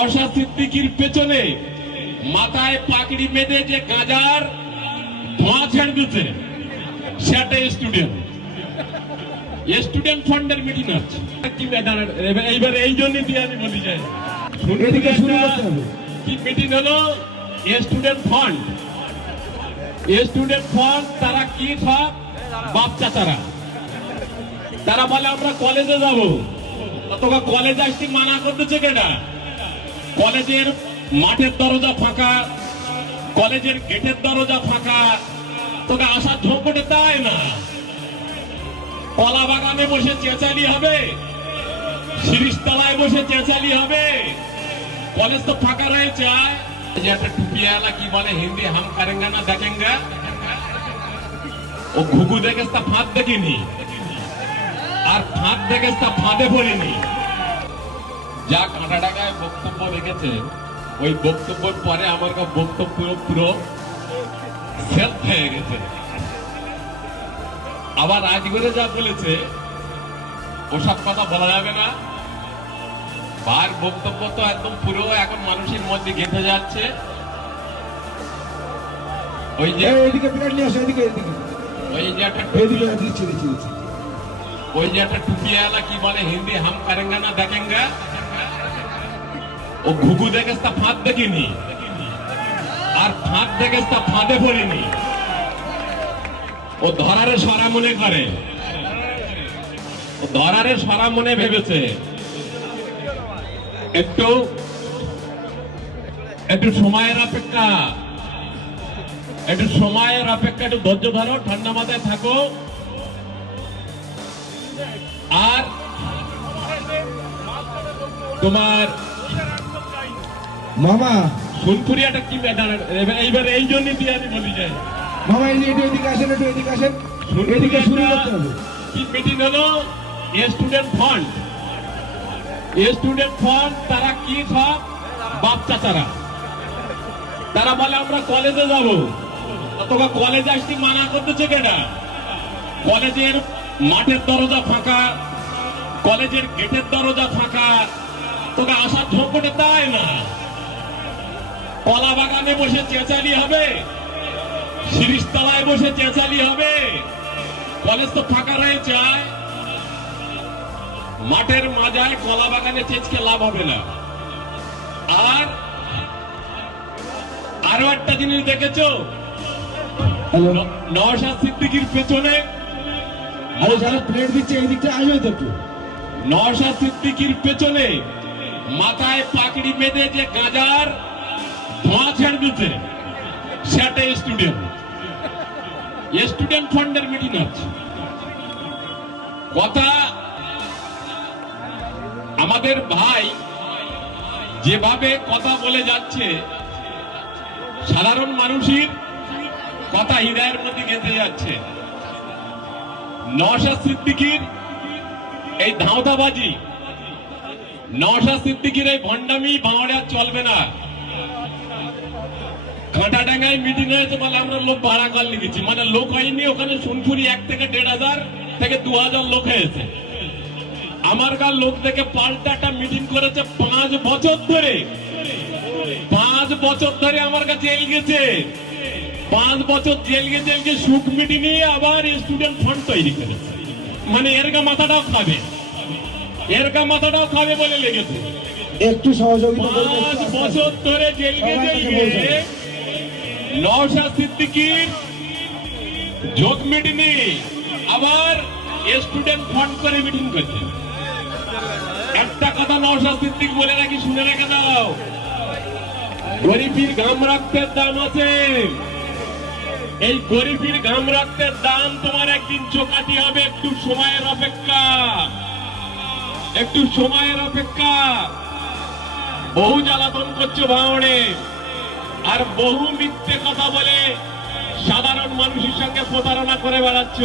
নওশাদ সিদ্দিকীর পেছনে মাথায় পাগড়ি বেঁধে যে গাঁজার ধোঁয়া ছেড়ে দিচ্ছে সেটা স্টুডেন্ট ফান্ডের মিটিং হচ্ছে। এইবার এই জন্যই দিয়ে আমি বলি যাই কি মিটিং হলো স্টুডেন্ট ফান্ড তারা কি সব বাপ চাচারা তারা বলে আমরা কলেজে যাবো, তোকে কলেজে আসতে মানা করতেছে কেটা? কলেজের মাঠের দরজা ফাঁকা, কলেজের গেটের দরজা ফাঁকা, তোকে আসার ঝোঁকটে দেয় না। কলা বাগানে বসে চেঁচালি হবে, শিরিষতলায় বসে চেঁচালি হবে, কলেজ তো ফাঁকা রয়েছে। যে একটা টুপিওয়ালা কি বলে হিন্দি হাম করেঙ্গা না দেখেঙ্গা, ও ঘুঘু দেখে তা ফাঁদ দেখিনি, আর ফাঁদ দেখে তা ফাঁদে পড়েনি। যা কাঁটা ডাকায় বক্তব্য রেখেছে ওই বক্তব্যের পরে আমার বক্তব্য পুরো সেলফ হয়ে গেছে। আবার রাজগড়ে যা বলেছে ওসব কথা বলা যাবে না। বার বক্তব্য তো একদম পুরো এখন মানুষের মধ্যে গেঁথে যাচ্ছে। ওই যে একটা টুপিওয়ালা কি বলে হিন্দি হাম করেঙ্গা না দেখেঙ্গা, ও ঘুঘু দেখে তা ফাঁদ দেখিনি, আর ফাঁদ দেখে তা ফাঁদে পড়েনি। ও ধরারে সরা মনে করে, ও ধরারে সরা মনে ভেবেছে। একটু সময়ের অপেক্ষা, একটু ধৈর্য ধরো, ঠান্ডা মাথায় থাকো। আর তোমার মামা সুনপুরিয়াটা কি এইবার এই জন্যই দিয়ে আমি বলি যাই মামা এদিকে আসেন, এদিকে শুরু করতে হবে। কি মিটিং হলো স্টুডেন্ট ফান্ড তারা কি সব বাপ চাচারা তারা বলে আমরা কলেজে যাবো, তোকে কলেজে আসতে মানা করতেছে কেটা? কলেজের মাঠের দরজা ফাঁকা, কলেজের গেটের দরজা ফাঁকা, তোকে আসার ঝোঁকটে দেয় না। কলা বাগানে বসে চেঁচালি হবে, শিরিষতলায় বসে চেঁচালি হবে, কলেজ তো ফাঁকা রয়েছে। মাঠের মাজায় কলা বাগানে চেঁচকে লাভ হবে না। আর আরো একটা জিনিস দেখেছো, নওশাদ সিদ্দিকীর পেছনে যারা প্লেট দিচ্ছে এই দিকটা আসবে তো একটু। নওশাদ সিদ্দিকীর পেছনে মাথায় পাগড়ি বেঁধে যে গাঁজার ধোঁয়া ছেড়ে দিচ্ছে সেটা স্টুডেন্ট ফান্ডের মিটিং আছে। কথা আমাদের ভাই যেভাবে কথা বলে যাচ্ছে, সাধারণ মানুষের কথা হৃদয়ের মধ্যে গেঁথে যাচ্ছে। নওশাদ সিদ্দিকীর এই ধাঁধাবাজি, নওশাদ সিদ্দিকীর এই ভণ্ডামি বাংলা চলবে না। কাঁটাডাঙ্গায় মিটিং হয়েছে বলে আমরা লোক ভাড়া কর লিখেছি, মানে লোক হয়নি ওখানে। সোনপুরি 1 থেকে 1,500 থেকে 2,000 লোক হয়েছে। আমার গাঁর লোক থেকে পাল্টাটা মিটিং করেছে 5 বছর ধরে। 5 বছর ধরে আমার কাছে জেল গেছে, 5 বছর জেল গেছে সুখ মিটিং নিয়ে আবার স্টুডেন্ট ফান্ড তৈরি করেছে। মানে এরকা মাথাটাও খাবে বলে লেগেছে। একটু সহযোগিতা 5 বছর ধরে জেল গেছে নওশাদ সিদ্দিকীর যোগ মিটিং আবার স্টুডেন্ট ফান্ড করে মিটিং করছে। একটা কথা নওশাদ সিদ্দিক বলে নাকি শুনে রেখে দাও, গরিবের ঘাম রক্তের দাম আছে। এই গরিবের ঘাম রক্তের দাম তোমার একদিন চোকাটি হবে। একটু সময়ের অপেক্ষা। বহু জ্বালাতন করছো ভাঙড়ে, আর বহু মিথ্যে কথা বলে সাধারণ মানুষের সঙ্গে প্রতারণা করে বেড়াচ্ছ।